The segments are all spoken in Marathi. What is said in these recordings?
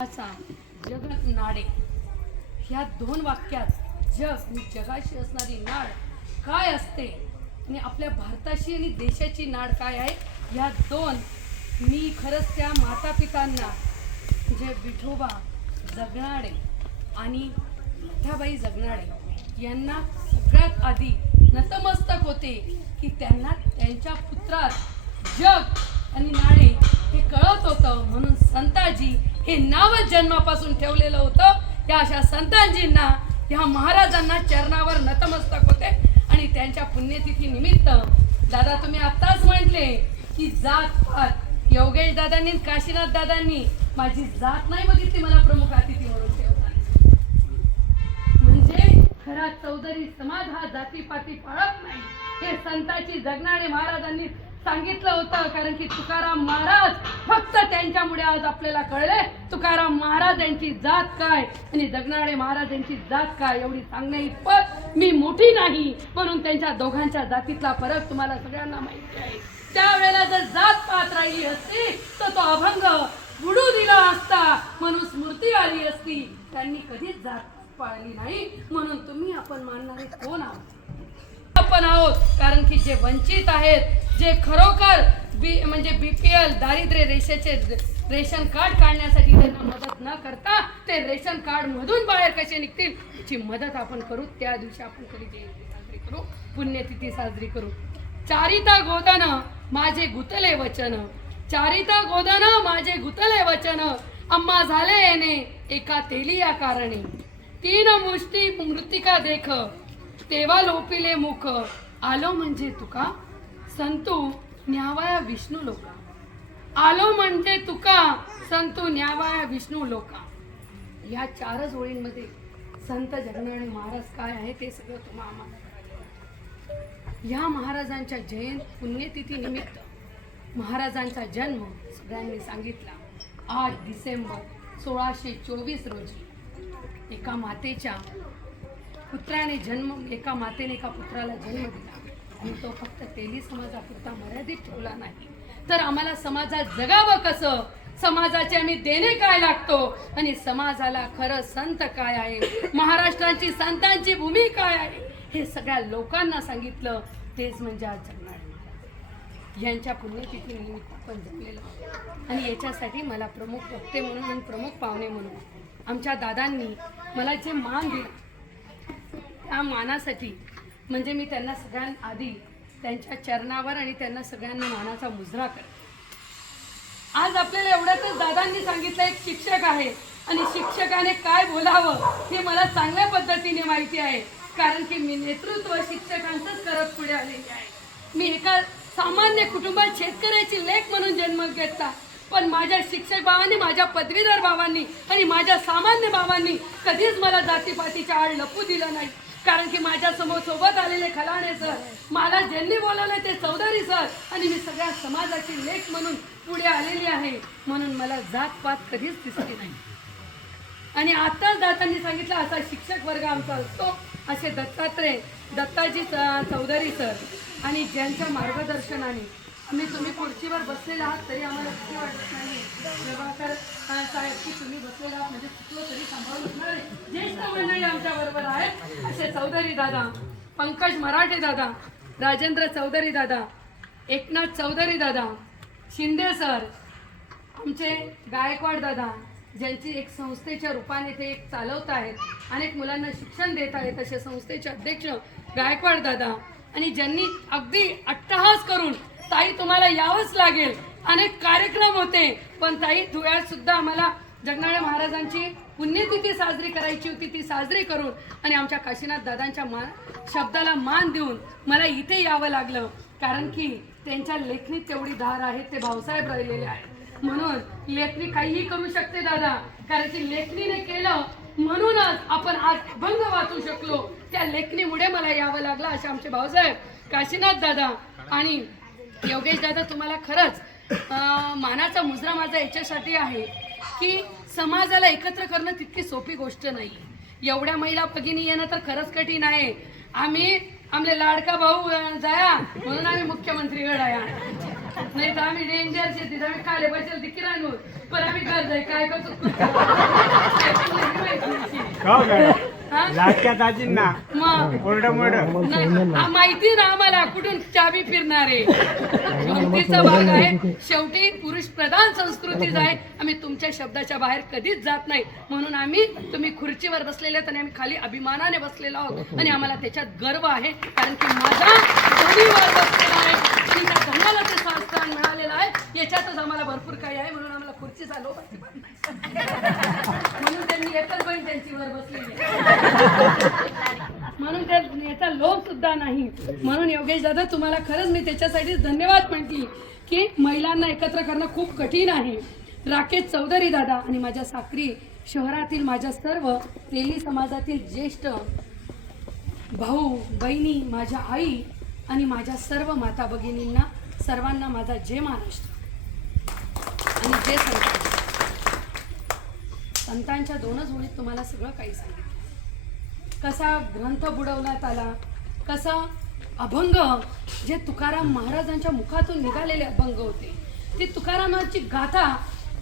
असा जगत नाडे. ह्या दोन वाक्यात जग आणि जगाशी असणारी नाड काय असते? आणि आपल्या भारताशी आणि देशाची नाड काय आहे? ह्या दोन मी खरंच त्या माता पितांना जे विठोबा जगणाडे आणि विठाबाई जगणाडे यांना सगळ्यात आधी नतमस्तक होते की त्यांना त्यांच्या पुत्रात जग आणि नाणे हे कळत होतं म्हणून संताजी हे नावच जन्मापासून ठेवलेलं होतं. या अशा संतांजींना ह्या महाराजांना चरणावर नतमस्तक होते. आणि त्यांच्या पुण्यतिथी निमित्त दादा तुम्ही आत्ताच म्हटले की जात पात. योगेश दादांनी काशीनाथ दादांनी माझी जात नाही बघितली मला प्रमुख अतिथी म्हणून ठेवतात. म्हणजे खरा चौधरी समाज हा जातीपाती पाळत नाही. हे संताची जगणारे महाराजांनी सांगितलं होतं कारण की तुकाराम महाराज फक्त त्यांच्यामुळे आज आपल्याला कळले तुकाराम महाराज यांची जात काय आणि जगनाळे महाराज यांची जात काय एवढी सांगणे इतपत मी मोठी नाही. म्हणून त्यांच्या दोघांच्या जातीतला फरक तुम्हाला सगळ्यांना माहिती आहे. त्यावेळेला जर जात पाहत राहिली असती तर तो अभंग बुडू दिला असता. म्हणून स्मृती आली असती. त्यांनी कधीच जात पाळली नाही. म्हणून तुम्ही आपण मानणारे कोण आहात? आपण आहोत. कारण की जे वंचित आहेत जे खरोखर बी म्हणजे बीपीएल दारिद्र्य रेषेचे रेशन कार्ड काढण्यासाठी त्यांना मदत न करता ते रेशन कार्ड मधून बाहेर कसे निघतील याची मदत आपण करू. त्या दिवशी आपण कधी जयंती साजरी करू पुण्यतिथी साजरी करू. चारिता गोदन माझे गुतले वचन. चारिता गोदन माझे गुतले वचन. अम्मा झाले येणे एका तेलिया कारणे. तीन मुष्टी मृतिका देख. तेव्हा लोपिले मुख. आलो म्हणजे तुका. संतू न्यावाया विष्णू लोका. आलो म्हणजे तुका संतू न्यावाया विष्णू लोका. या चारच ओळींमध्ये संत जगणारे महाराज काय आहे ते सगळं तुम्हाला आम्हाला या महाराजांच्या जयंत पुण्यतिथी निमित्त महाराजांचा जन्म सगळ्यांनी सांगितला. आठ डिसेंबर सोळाशे चोवीस रोजी एका मातेच्या पुत्राने जन्म एका मातेने एका पुत्राला जन्म दिला. आणि तो फक्त तेली समाजापुरता मर्यादित ठेवला नाही. तर आम्हाला समाजात जगावं कसं? समाजाचे आम्ही देणे काय लागतो? आणि समाजाला खरं संत काय आहे? महाराष्ट्राची संतांची भूमी काय आहे? हे सगळ्या लोकांना सांगितलं. तेच म्हणजे आज जगणारे यांच्या पुण्यतिथी निमित्त आपण आणि याच्यासाठी मला प्रमुख वक्ते म्हणून आणि प्रमुख पाहुणे म्हणून आमच्या दादांनी मला जे मान दिलं त्या मानासाठी म्हणजे मी त्यांना सगळ्यां आधी त्यांच्या चरणावर आणि त्यांना सगळ्यांना मानाचा मुजरा करते. आज आपल्याला एवढ्यातच दादांनी सांगितलं एक शिक्षक आहे. आणि शिक्षकाने काय बोलावं हे मला चांगल्या पद्धतीने माहिती आहे. कारण की मी नेतृत्व शिक्षकांचंच करत पुढे आलेली आहे. मी एका सामान्य कुटुंबात शेतकऱ्याची लेख म्हणून जन्म घेतला. पण माझ्या शिक्षक भावांनी माझ्या पदवीधर भावांनी आणि माझ्या सामान्य भावांनी कधीच मला जातीपातीच्या आड लपू दिलं नाही. कारण की माझ्यासमोर सोबत आलेले खलाणे सर मला ज्यांनी बोलवलं ते चौधरी सर. आणि मी सगळ्या समाजाची लेख म्हणून पुढे आलेली आहे. म्हणून मला जात पात कधीच दिसली नाही. आणि आताच दादांनी सांगितलं असा शिक्षक वर्ग आमचा असतो असे दत्तात्रय दत्ताजी च- चौधरी सर. आणि ज्यांच्या मार्गदर्शनाने आम्ही तुम्ही खुर्चीवर बसलेले आहात तरी आम्हाला किती वाटत नाही. प्रभाकर साहेब की तुम्ही बसलेले आहात म्हणजे चुकलो तरी सांभाळून असणार ज्येष्ठ मंडळी आमच्या बरोबर आहेत असे चौधरी दादा पंकज मराठे दादा राजेंद्र चौधरी दादा एकनाथ चौधरी दादा शिंदे सर आमचे गायकवाड दादा ज्यांची एक संस्थेच्या रूपाने ते एक चालवत आहेत अनेक मुलांना शिक्षण देत आहेत असे संस्थेचे अध्यक्ष गायकवाड दादा. आणि ज्यांनी अगदी अट्टहास करून ताई तुम्हाला यावंच लागेल. अनेक कार्यक्रम होते. पण ताई धुळ्यात सुद्धा आम्हाला जगनाळे महाराजांची पुण्यतिथी साजरी करायची होती. ती साजरी करून आणि आमच्या काशीनाथ दादांच्या मा शब्दाला मान देऊन मला इथे यावं लागलं. कारण की त्यांच्या लेखणीत तेवढी धार आहे ते भाऊसाहेब राहिलेले आहेत. म्हणून लेखणी काहीही करू शकते दादा. कारण की लेखणीने केलं म्हणूनच आपण आज अभंग वाचू शकलो. त्या लेखणीमुळे मला यावं लागलं असे आमचे भाऊसाहेब काशीनाथ दादा आणि योगेश दादा तुम्हाला खरंच मानाचा मुजरा माझा याच्यासाठी आहे की समाजाला एकत्र करणं तितकी सोपी गोष्ट नाही. एवढ्या महिला भगिनी येणं तर खरंच कठीण आहे. आम्ही आमले लाडका भाऊ जाया म्हणून आम्ही मुख्यमंत्री गडाया नाही तर आम्ही डेंजर शेती आम्ही खाले बसेल ती किराणू पण आम्ही घर जाय काय करतो? लाटक्या मग. नाही, आ- माहिती ना आम्हाला कुठून चाबी फिरणार आहे? गमतीचा भाग आहे. शेवटी पुरुष प्रधान संस्कृतीच आहे. आम्ही तुमच्या शब्दाच्या बाहेर कधीच जात नाही. म्हणून आम्ही तुम्ही खुर्चीवर बसलेले आहेत आणि आम्ही खाली अभिमानाने बसलेलो आहोत. आणि आम्हाला त्याच्यात गर्व आहे. कारण की माझा बसलेला आहे. धनाला ते स्थान मिळालेलं आहे. याच्यातच आम्हाला भरपूर काही आहे. म्हणून आम्हाला अजिबात नाही. म्हणून त्यांनी एकच बहीण त्यांची वर बसलेली म्हणून त्या याचा लोभ सुद्धा नाही. म्हणून योगेश दादा तुम्हाला खरंच मी त्याच्यासाठीच धन्यवाद म्हणते की महिलांना एकत्र करणं खूप कठीण आहे. राकेश चौधरी दादा आणि माझ्या साक्री शहरातील माझ्या सर्व तेली समाजातील ज्येष्ठ भाऊ बहिणी माझ्या आई आणि माझ्या सर्व माता भगिनींना सर्वांना माझा जय महाराष्ट्र. आणि जय संत संतांच्या दोनच ओळीत तुम्हाला सगळं काही सांगितलं. कसा ग्रंथ बुडवण्यात आला कसा अभंग जे तुकाराम महाराजांच्या मुखातून निघालेले अभंग होते ती तुकारामाची गाथा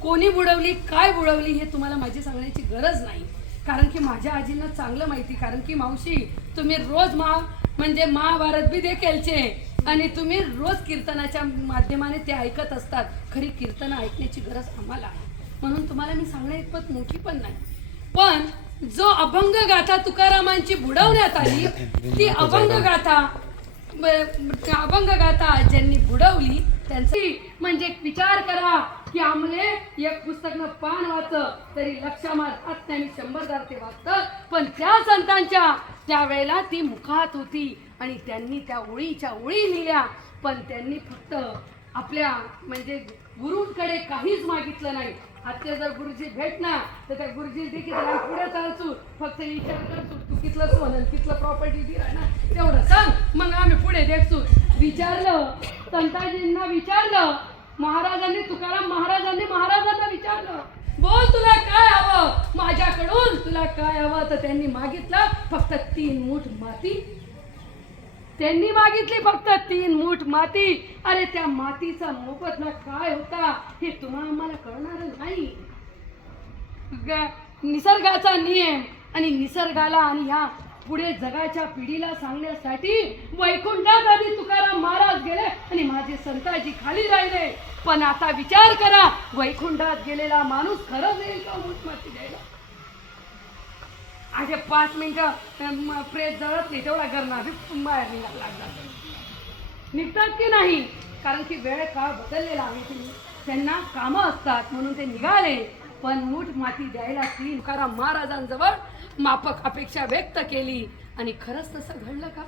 कोणी बुडवली काय बुडवली हे तुम्हाला माझी सांगण्याची गरज नाही. कारण की माझ्या आजींना चांगलं माहिती कारण की मावशी तुम्ही रोज महा म्हणजे महाभारत बी देखीलचे आणि तुम्ही रोज कीर्तनाच्या माध्यमाने ते ऐकत असतात. खरी कीर्तन ऐकण्याची गरज आम्हाला आहे. म्हणून तुम्हाला मी सांगण्या इतपत मोठी पण नाही. पण जो अभंग गाथा तुकारामांची बुडवण्यात आली ती अभंग गाथा अभंग गाथा ज्यांनी बुडवली त्यांची म्हणजे विचार करा की आमले एक पुस्तक पान वाच तरी लक्षात राहत नाही शंभर ते वाचत पण त्या संतांच्या त्यावेळेला ती मुखात होती आणि त्यांनी त्या ओळीच्या ओळी लिहिल्या. पण त्यांनी फक्त आपल्या म्हणजे गुरुंकडे काहीच मागितलं नाही. आता जर गुरुजी भेटणार तर त्या गुरुजी देखील त्याला पुढे चालचू. फक्त विचार करतो तू कितलं सोन कितलं प्रॉपर्टी दिला ना तेवढं सांग. मग आम्ही पुढे देखतो विचारलं संताजींना विचारलं महाराजांनी तुकाराम महाराजांनी महाराजांना विचारलं. बोल तुला काय हवं? माझ्याकडून तुला काय हवं? तर त्यांनी मागितलं फक्त तीन मूठ माती त्यांनी मागितली फक्त तीन मूठ माती. अरे त्या मातीचा मोबदला काय होता हे तुम्हाला आम्हाला कळणार नाही. निसर्गाचा नियम आणि निसर्गाला आणि या पुढे जगाच्या पिढीला सांगण्यासाठी वैकुंठात आधी तुकाराम महाराज गेले आणि माझे संताजी खाली राहिले. पण आता विचार करा वैकुंठात गेलेला माणूस खरंच येईल का मूठ माती द्यायला. असे पाच मिनिटं प्रेस जळत नाही तेवढा गरणा बाहेर निघायला लागला. निघतात की नाही? कारण की वेळ काळ बदललेला आहे. तुम्ही त्यांना कामं असतात म्हणून ते निघाले. पण मूठ माती द्यायला ती तुकाराम महाराजांजवळ मापक अपेक्षा व्यक्त केली. आणि खरंच तसं घडलं का?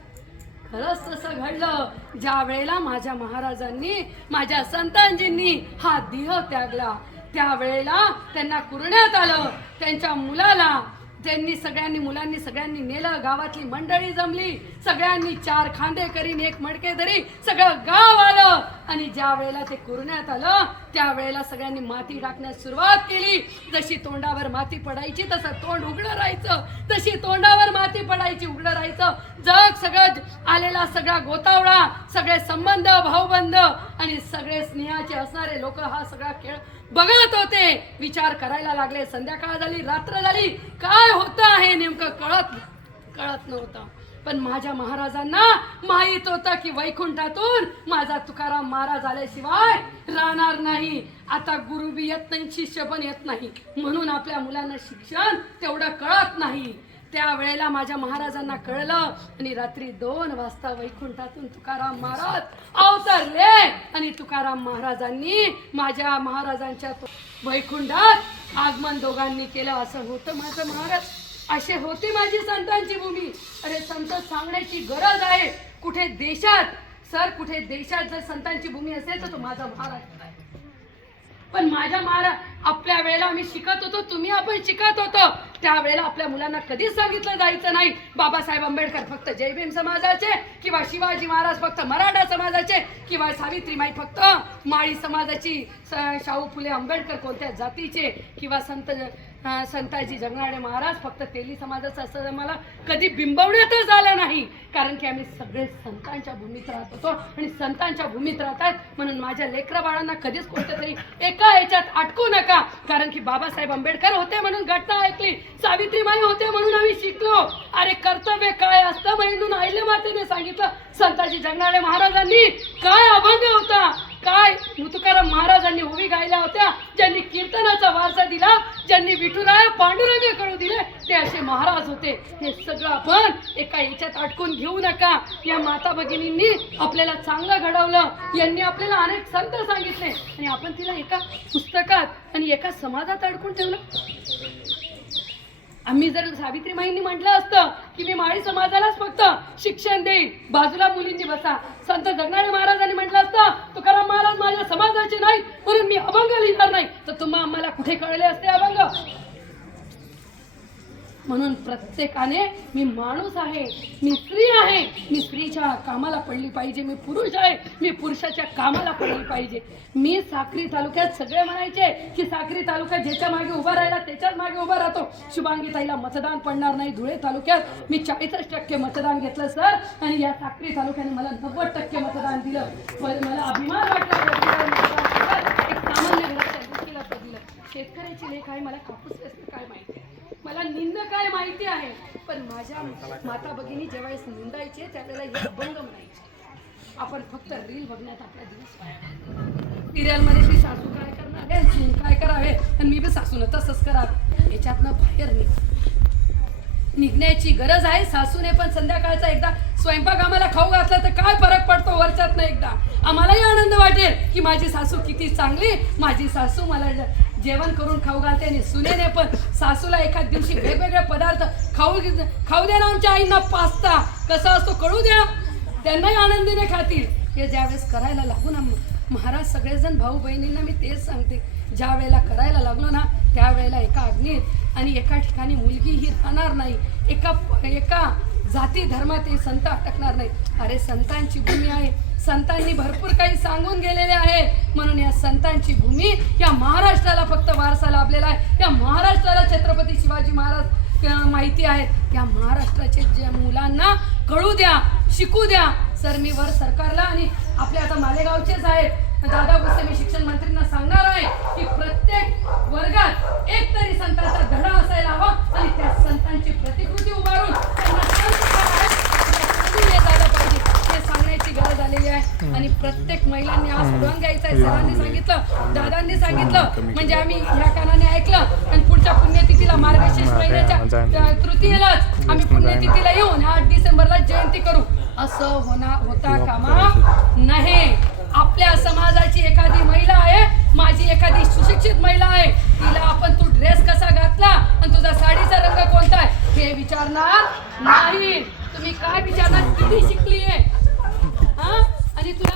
खरंच तसं घडलं. ज्या वेळेला माझ्या महाराजांनी माझ्या संतांजींनी हा देह त्यागला त्यावेळेला त्यांना कुरण्यात आलं. त्यांच्या मुलाला त्यांनी सगळ्यांनी मुलांनी सगळ्यांनी नेलं गावातली मंडळी जमली सगळ्यांनी चार खांदे करीन एक मडके धरी सगळं गाव आलं. आणि ज्या वेळेला ते कुरण्यात आलं त्यावेळेला सगळ्यांनी माती टाकण्यास सुरुवात केली. जशी तोंडावर माती पडायची तसं तोंड उघडं राहायचं. तशी तोंडावर माती पडायची उघडं राहायचं. जग सगळं आलेला सगळा गोतावळा सगळे संबंध भाऊबंध आणि सगळे स्नेहाचे असणारे लोक हा सगळा खेळ बघत होते. विचार करायला लागले. संध्याकाळ झाली रात्र झाली. काय होतं आहे नेमकं कळत कळत नव्हतं. पण माझ्या महाराजांना माहीत होतं की वैकुंठातून माझा तुकाराम महाराज आल्याशिवाय राहणार नाही. आता गुरुबी येत नाही शिष्य पण येत नाही. म्हणून आपल्या मुलांना शिक्षण तेवढं कळत नाही. त्यावेळेला माझ्या महाराजांना कळलं आणि रात्री दोन वाजता वैकुंठातून तुकाराम महाराज अवतरले आणि तुकाराम महाराजांनी माझ्या महाराजांच्या वैकुंठात आगमन दोघांनी केलं असं होतं माझं महाराज. असे होती माझी संतांची भूमी. अरे संत सांगण्याची गरज आहे. कुठे देशात सर कुठे देशात जर संतांची भूमी असेल तर तो माझा महाराष्ट्र आहे. पण माझ्या महाराज आपल्या वेळेला आम्ही शिकत होतो तुम्ही आपण शिकत होतो. त्यावेळेला आपल्या मुलांना कधीच सांगितलं जायचं नाही. बाबासाहेब आंबेडकर फक्त जयभीम समाजाचे किंवा शिवाजी महाराज फक्त मराठा समाजाचे किंवा सावित्रीमाई फक्त माळी समाजाची स- शाहू फुले आंबेडकर कोणत्या जातीचे किंवा संत संताजी जगनाडे महाराज फक्त तेली समाजाचं असं मला कधी बिंबवण्यातच आलं नाही. कारण की आम्ही सगळे संतांच्या भूमीत राहत होतो आणि संतांच्या भूमीत राहतात. म्हणून माझ्या लेकरा बाळांना कधीच कोणत्या तरी एका याच्यात अटकू नका. कारण की बाबासाहेब आंबेडकर होते म्हणून घटना ऐकली. सावित्रीमाई होते म्हणून आम्ही शिकलो. अरे कर्तव्य काय असतं? म्हणून आईले मातेने सांगितलं. संताजी जगनाडे महाराजांनी काय अभंग होता? काय? मुतुकाराम महाराजांनी ओवी गायल्या होत्या. ज्यांनी कीर्तनाचा वारसा दिला ज्यांनी विठुराया पांडुरंग कळू दिले ते असे महाराज होते. हे सगळं आपण एका याच्यात अडकून घेऊ नका. या माता भगिनींनी आपल्याला चांगलं घडवलं. यांनी आपल्याला अनेक संत सांगितले. आणि आपण तिला एका पुस्तकात आणि एका समाजात अडकून ठेवलं. आम्ही जर सावित्रीबाईंनी म्हटलं असतं की मी माळी समाजालाच फक्त शिक्षण देईन बाजूला मुलींनी बसा. संत जगनाडे महाराजांनी म्हटलं असतं तुकाराम महाराज माझ्या समाजाचे नाही म्हणून मी अभंग लिहिणार नाही. तर तुम्हा आम्हाला कुठे कळले असते अभंग? म्हणून प्रत्येकाने मी माणूस आहे मी स्त्री आहे मी स्त्रीच्या कामाला पडली पाहिजे मी पुरुष आहे मी पुरुषाच्या कामाला पडली पाहिजे. मी साक्री तालुक्यात सगळे म्हणायचे की साक्री तालुका ज्याच्या मागे उभा राहिला त्याच्याच मागे उभा राहतो. शुभांगी ताईला मतदान पडणार नाही धुळे तालुक्यात. मी चाळीसच टक्के मतदान घेतलं सर. आणि या साक्री तालुक्याने मला नव्वद टक्के मतदान दिलं. पण मला अभिमान वाटला एक सामान्य दिलं शेतकऱ्याची लेख आहे मला कापूस व्यस्त काय माहिती? मला निंद काय माहिती आहे? पण माझ्या माता भगिनी ज्यावेळेस निंदायचे त्यावेळेला हे अभंग म्हणायचे. आपण फक्त रील बघण्यात आपला दिवस सिरियलमध्ये ती सासू काय करणार? आहे सून काय करावे? आणि मी बी सासून तसंच करावं. याच्यातनं बाहेर निघ. निघण्याची गरज आहे सासूने पण संध्याकाळचा एकदा स्वयंपाक आम्हाला खाऊ घातला तर काय फरक पडतो वर्षातनं एकदा? आम्हालाही आनंद वाटेल की माझी सासू किती चांगली माझी सासू मला जेवण करून खाऊ घालते आणि सुनेने पण सासूला एखाद दिवशी वेगवेगळे पदार्थ खाऊ खाऊ द्या ना आमच्या आईंना पास्ता. कसा असतो कळू द्या. त्यांनाही आनंदीने खातील. हे ज्यावेळेस करायला लागू ना महाराज सगळेजण भाऊ बहिणींना मी तेच सांगते. ज्या वेळेला करायला लागलो ना त्यावेळेला एका अग्नीत आणि एका ठिकाणी मुलगी ही राहणार नाही. एका एका जाती धर्मात हे संत अटकणार नाही. अरे संतांची भूमी आहे. संतांनी भरपूर काही सांगून गेलेले आहे. म्हणून या संतांची भूमी या महाराष्ट्राला फक्त वारसा लाभलेला आहे. या महाराष्ट्राला छत्रपती शिवाजी महाराज माहिती आहेत. या महाराष्ट्राचे ज्या मुलांना कळू द्या शिकू द्या. सर मी वर सरकारला आणि आपल्या आता मालेगावचेच आहेत. दादा भुसे मी शिक्षण मंत्रींना सांगणार आहे की प्रत्येक वर्गात एक तरी संतांचा धडा असायला हवा आणि त्या संतांची प्रतिकृती उभारून त्यांना संत काय आहे, ते समजून येत आलं पाहिजे हे गरज आलेली आहे. आणि प्रत्येक महिलांनी हा सोडवून घ्यायचा आहे. सरांनी सांगितलं दादांनी सांगितलं. म्हणजे आम्ही ह्या कानाने ऐकलं आणि पुढच्या पुण्यतिथीला मार्गशीर्ष महिन्याच्या तृतीयेलाच आम्ही पुण्यतिथीला येऊन आठ डिसेंबरला जयंती करू. असं होणार होता कामा नाही. आपल्या समाजाची एखादी महिला आहे माझी एखादी सुशिक्षित महिला आहे तिला आपण तू ड्रेस कसा घातला आणि तुझा साडीचा रंग कोणता आहे हे विचारणार नाही. तुम्ही काय विचारणार? किती शिकली आहे आणि तुला